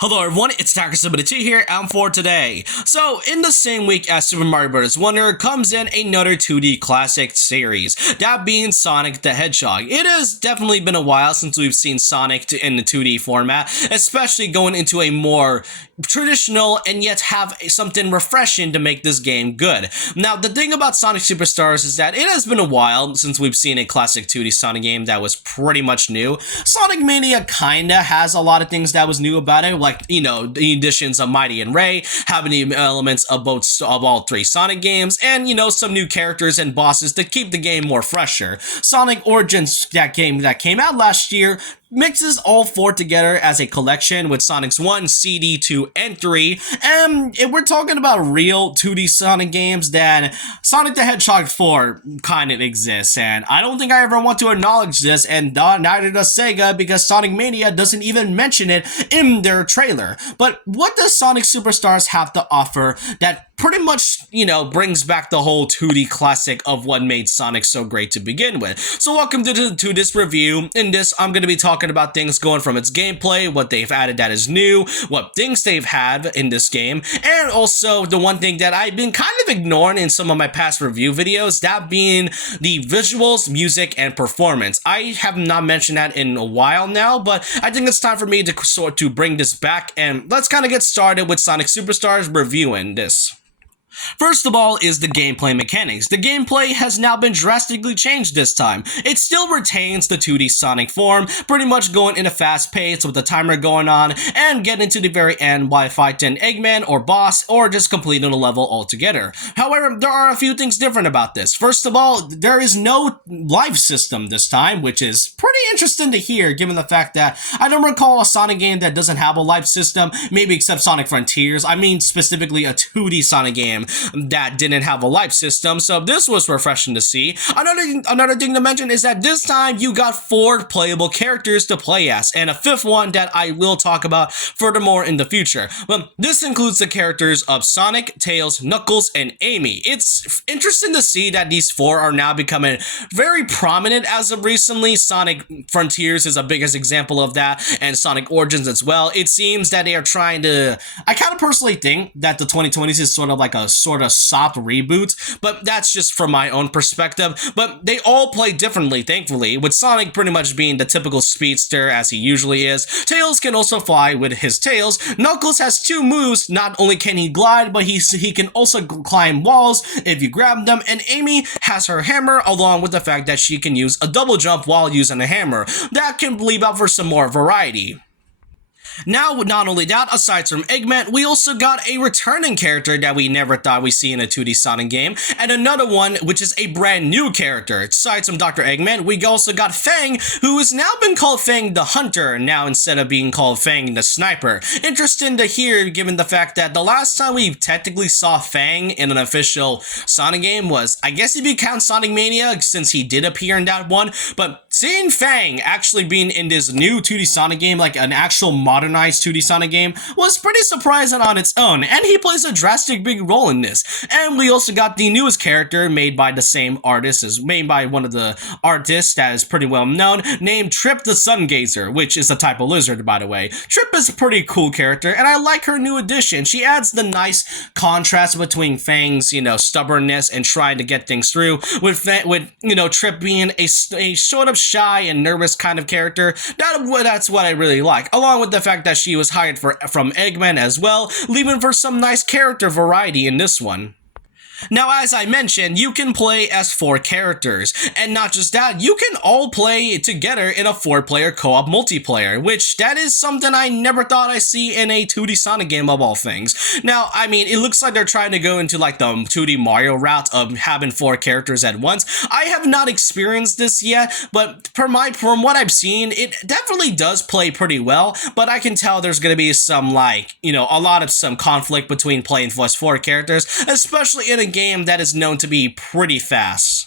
Hello everyone, it's Attacker72 here, and for today. So, in the same week as Super Mario Bros. Wonder comes in another 2D classic series, that being Sonic the Hedgehog. It has definitely been a while since we've seen Sonic in the 2D format, especially going into a more traditional and yet have something refreshing to make this game good. Now, the thing about Sonic Superstars is that it has been a while since we've seen a classic 2D Sonic game that was pretty much new. Sonic Mania kinda has a lot of things that was new about it, like, the additions of Mighty and Ray, having the elements of all three Sonic games, and, some new characters and bosses to keep the game more fresher. Sonic Origins, that game that came out last year, mixes all four together as a collection with Sonic's 1, CD, 2, and 3, and if we're talking about real 2D Sonic games, then Sonic the Hedgehog 4 kind of exists, and I don't think I ever want to acknowledge this, and neither does SEGA, because Sonic Mania doesn't even mention it in their trailer. But what does Sonic Superstars have to offer that pretty much, brings back the whole 2D classic of what made Sonic so great to begin with? So welcome to this review. In this, I'm going to be talking about things going from its gameplay, what they've added that is new, what things they've had in this game, and also the one thing that I've been kind of ignoring in some of my past review videos, that being the visuals, music, and performance. I have not mentioned that in a while now, but I think it's time for me to bring this back, and let's kind of get started with Sonic Superstars reviewing this. First of all is the gameplay mechanics. The gameplay has now been drastically changed this time. It still retains the 2D Sonic form, pretty much going in a fast pace with the timer going on, and getting to the very end by fighting Eggman or boss, or just completing a level altogether. However, there are a few things different about this. First of all, there is no life system this time, which is pretty interesting to hear, given the fact that I don't recall a Sonic game that doesn't have a life system, maybe except Sonic Frontiers. I mean specifically a 2D Sonic game that didn't have a life system, so this was refreshing to see. Another thing to mention is that this time you got 4 playable characters to play as, and a 5th one that I will talk about furthermore in the future. Well, this includes the characters of Sonic, Tails, Knuckles, and Amy. It's interesting to see that these 4 are now becoming very prominent as of recently. Sonic Frontiers is the biggest example of that, and Sonic Origins as well. It seems that they are trying to... I kind of personally think that the 2020s is sort of like a sort of soft reboot, but that's just from my own perspective. But they all play differently, thankfully, with Sonic pretty much being the typical speedster as he usually is. Tails can also fly with his tails. Knuckles has 2 moves. Not only can he glide, but he can also climb walls if you grab them, and Amy has her hammer, along with the fact that she can use a double jump while using a hammer. That can leave out for some more variety. Now, not only that, aside from Eggman, we also got a returning character that we never thought we'd see in a 2D Sonic game, and another one which is a brand new character. Aside from Dr. Eggman, we also got Fang, who has now been called Fang the Hunter, now instead of being called Fang the Sniper. Interesting to hear, given the fact that the last time we technically saw Fang in an official Sonic game was, I guess if you count Sonic Mania, since he did appear in that one, but seeing Fang actually being in this new 2D Sonic game, like an actual modernized 2D Sonic game, was pretty surprising on its own, and he plays a drastic big role in this. And we also got the newest character made by the same artist, made by one of the artists that is pretty well known, named Trip the Sungazer, which is a type of lizard, by the way. Trip is a pretty cool character, and I like her new addition. She adds the nice contrast between Fang's, stubbornness and trying to get things through, with Trip being a sort of shy and nervous kind of character. That's what I really like, along with the fact that she was hired from Eggman as well, leaving for some nice character variety in this one. Now, as I mentioned, you can play as 4 characters, and not just that, you can all play together in a 4-player co-op multiplayer, which that is something I never thought I'd see in a 2D Sonic game of all things. Now, I mean, it looks like they're trying to go into like the 2D Mario route of having 4 characters at once. I have not experienced this yet, but from what I've seen, it definitely does play pretty well, but I can tell there's going to be some a lot of some conflict between playing voice 4 characters, especially in a game that is known to be pretty fast.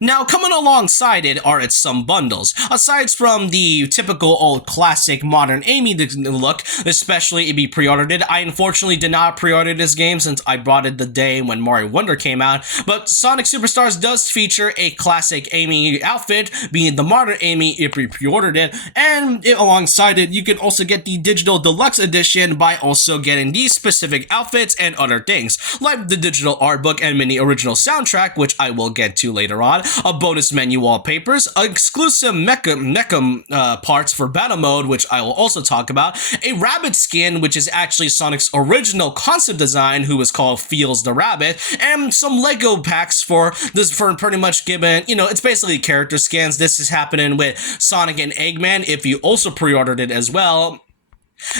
Now, coming alongside it are its some bundles. Aside from the typical old classic modern Amy look, especially if you pre-ordered it, I unfortunately did not pre-order this game since I bought it the day when Mario Wonder came out, but Sonic Superstars does feature a classic Amy outfit, being the modern Amy if you pre-ordered it, and alongside it, you can also get the digital deluxe edition by also getting these specific outfits and other things, like the digital art book and mini original soundtrack, which I will get to later on, a bonus menu wallpapers, exclusive mecha parts for battle mode, which I will also talk about, a rabbit skin, which is actually Sonic's original concept design, who is called Feels the Rabbit, and some Lego packs for this for pretty much given, it's basically character skins. This is happening with Sonic and Eggman if you also pre-ordered it as well.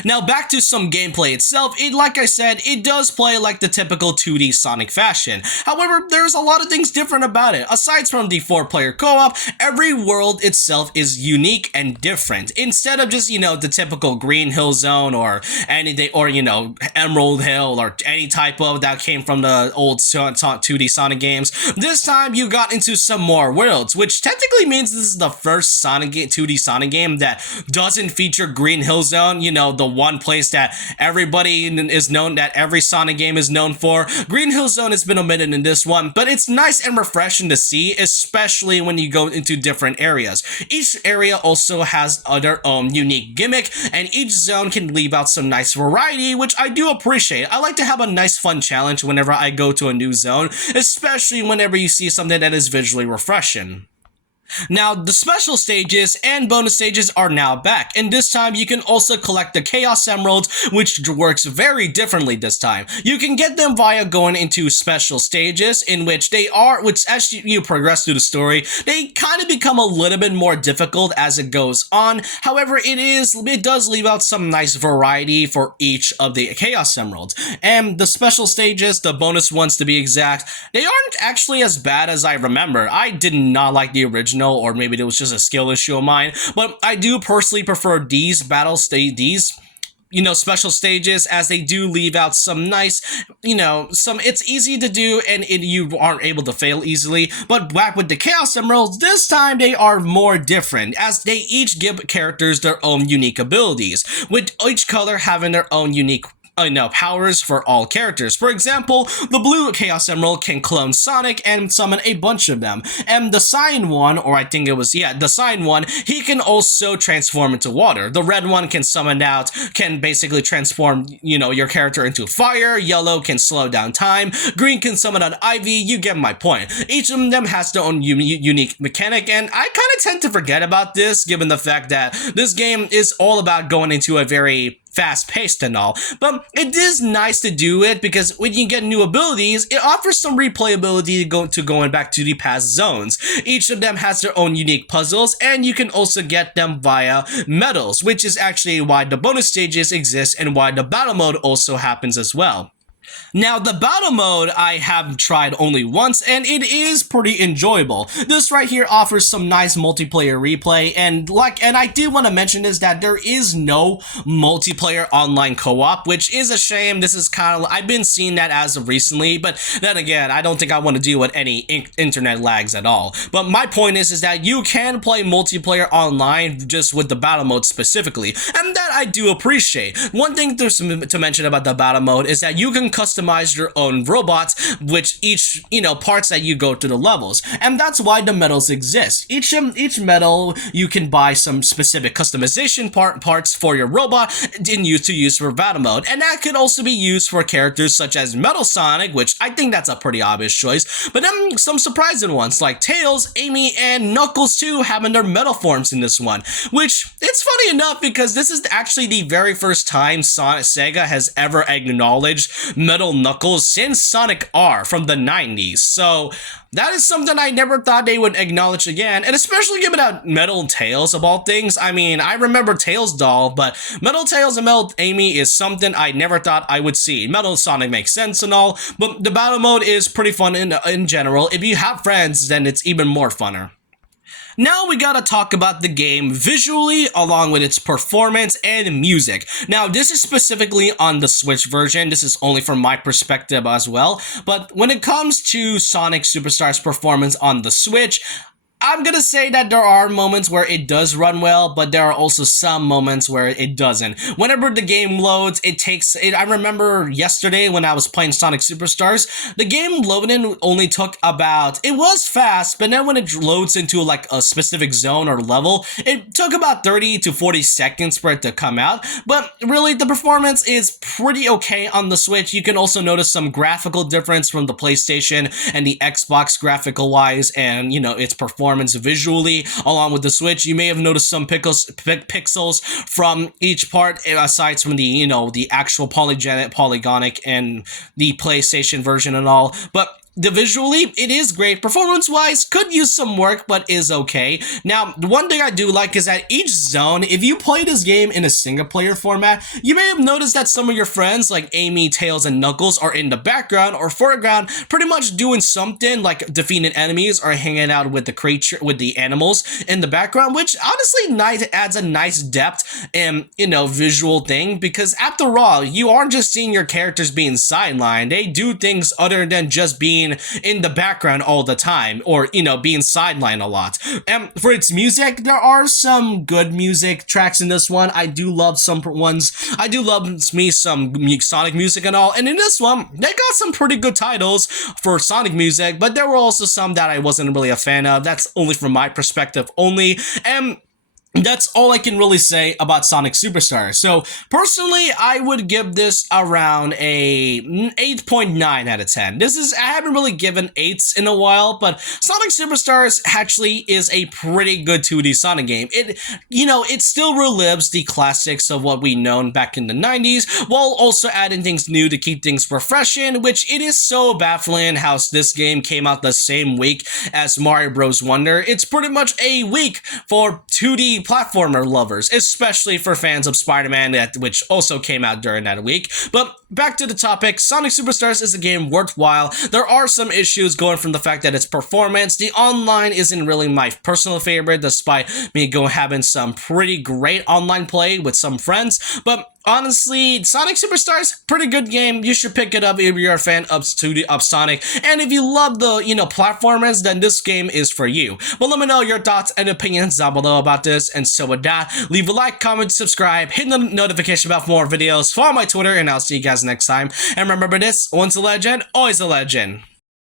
Now back to some gameplay itself, like I said, it does play like the typical 2D Sonic fashion. However, there's a lot of things different about it. Aside from the 4-player co-op, every world itself is unique and different. Instead of just, the typical Green Hill Zone or anything, or, Emerald Hill or any type of that came from the old 2D Sonic games, this time you got into some more worlds, which technically means this is the first 2D Sonic game that doesn't feature Green Hill Zone, the one place that everybody is known, that every Sonic game is known for. Green Hill Zone has been omitted in this one, but it's nice and refreshing to see, especially when you go into different areas. Each area also has their own unique gimmick, and each zone can leave out some nice variety, which I do appreciate. I like to have a nice fun challenge whenever I go to a new zone, especially whenever you see something that is visually refreshing. Now, the special stages and bonus stages are now back, and this time you can also collect the Chaos Emeralds, which works very differently this time. You can get them via going into special stages, in which as you progress through the story, they kind of become a little bit more difficult as it goes on. However, it does leave out some nice variety for each of the Chaos Emeralds. And the special stages, the bonus ones to be exact, they aren't actually as bad as I remember. I did not like the original, or maybe it was just a skill issue of mine, but I do personally prefer these special stages, as they do leave out some nice, it's easy to do and you aren't able to fail easily. But back with the Chaos Emeralds, this time they are more different, as they each give characters their own unique abilities, with each color having their own unique powers for all characters. For example, the blue Chaos Emerald can clone Sonic and summon a bunch of them. And the cyan one, the cyan one, he can also transform into water. The red one can basically transform, your character into fire. Yellow can slow down time. Green can summon an Ivy. You get my point. Each of them has their own unique mechanic, and I kind of tend to forget about this, given the fact that this game is all about going into a very fast-paced and all, but it is nice to do it, because when you get new abilities, it offers some replayability going back to the past zones. Each of them has their own unique puzzles, and you can also get them via medals, which is actually why the bonus stages exist and why the battle mode also happens as well. Now, the battle mode I have tried only once, and it is pretty enjoyable. This right here offers some nice multiplayer replay, and I did want to mention is that there is no multiplayer online co-op, which is a shame. This is I've been seeing that as of recently, but then again, I don't think I want to deal with any internet lags at all. But my point is that you can play multiplayer online just with the battle mode specifically, and that I do appreciate. One thing to mention about the battle mode is that you can customize your own robots, which each, parts that you go through the levels. And that's why the medals exist. Each medal, you can buy some specific customization parts for your robot to use for battle mode. And that could also be used for characters such as Metal Sonic, which I think that's a pretty obvious choice. But then some surprising ones like Tails, Amy, and Knuckles too having their metal forms in this one. Which, it's funny enough, because this is actually the very first time SEGA has ever acknowledged Metal Knuckles since Sonic R from the 90s. So that is something I never thought they would acknowledge again, and especially given out Metal Tails of all things. I mean, I remember Tails doll, but Metal Tails and Metal Amy is something I never thought I would see. Metal Sonic makes sense and all, but the battle mode is pretty fun in general. If you have friends, then it's even more funner. Now we gotta talk about the game visually, along with its performance and music. Now, this is specifically on the Switch version. This is only from my perspective as well. But when it comes to Sonic Superstars performance on the Switch, I'm gonna say that there are moments where it does run well, but there are also some moments where it doesn't. Whenever the game loads, it takes it. I remember yesterday when I was playing Sonic Superstars, the game loading only took about, it was fast, but then when it loads into like a specific zone or level, it took about 30 to 40 seconds for it to come out. But really, the performance is pretty okay on the Switch. You can also notice some graphical difference from the PlayStation and the Xbox graphical wise, and its performance visually along with the Switch. You may have noticed some pixels from each part, aside from the actual polygonic and the PlayStation version and all. But the visually, it is great. Performance-wise, could use some work, but is okay. Now, the one thing I do like is that each zone, if you play this game in a single-player format, you may have noticed that some of your friends, like Amy, Tails, and Knuckles, are in the background or foreground, pretty much doing something like defeating enemies or hanging out with the animals in the background, which honestly adds a nice depth and visual thing, because after all, you aren't just seeing your characters being sidelined. They do things other than just being in the background all the time, or being sidelined a lot. And for its music, there are some good music tracks in this one. I do love some ones. I do love me some Sonic music and all, and in this one they got some pretty good titles for Sonic music, but there were also some that I wasn't really a fan of. That's only from my perspective only, and that's all I can really say about Sonic Superstars. So personally, I would give this around a 8.9 out of 10. I haven't really given 8s in a while, but Sonic Superstars actually is a pretty good 2D Sonic game. It still relives the classics of what we known back in the 90s, while also adding things new to keep things refreshing, which it is so baffling how this game came out the same week as Mario Bros. Wonder. It's pretty much a week for 2D platformer lovers, especially for fans of Spider-Man, which also came out during that week. But back to the topic, Sonic Superstars is a game worthwhile. There are some issues going from the fact that its performance, the online isn't really my personal favorite, despite me having some pretty great online play with some friends. But honestly, Sonic Superstars, pretty good game. You should pick it up if you're a fan of Sonic. And if you love the, platformers, then this game is for you. But let me know your thoughts and opinions down below about this. And so with that, leave a like, comment, subscribe, hit the notification bell for more videos, follow my Twitter, and I'll see you guys next time. And remember this, once a legend, always a legend.